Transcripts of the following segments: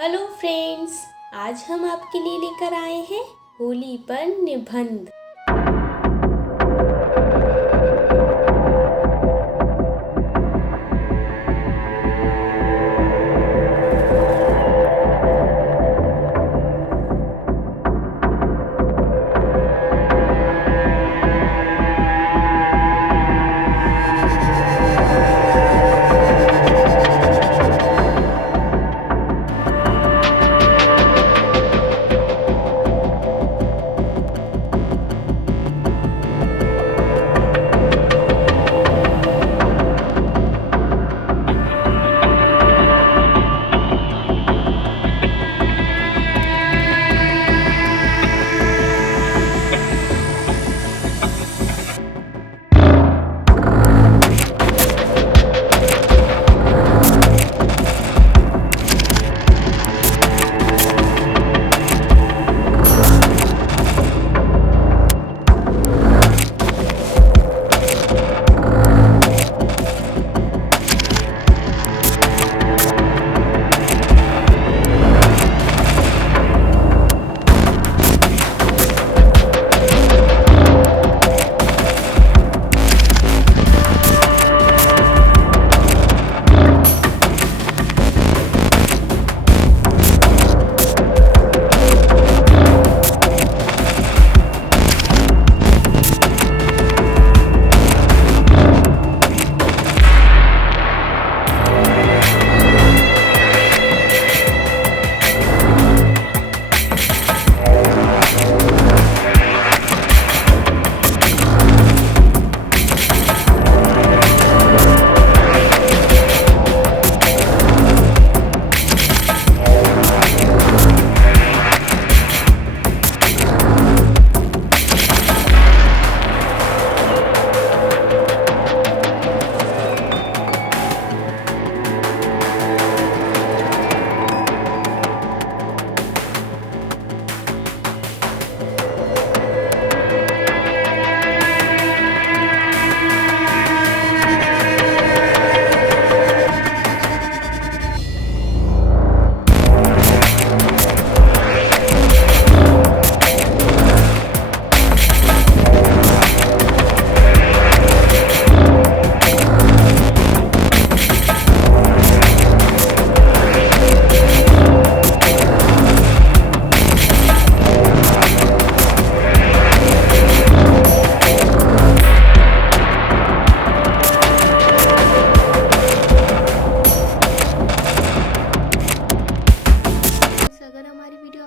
Hello friends, आज हम आपके लिए लेकर आए हैं होली पर निबंध।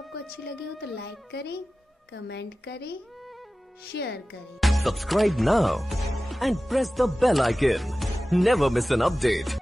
आपको अच्छी लगी हो तो लाइक करें, कमेंट करें, शेयर करें। Subscribe now and press the bell icon. Never miss an update.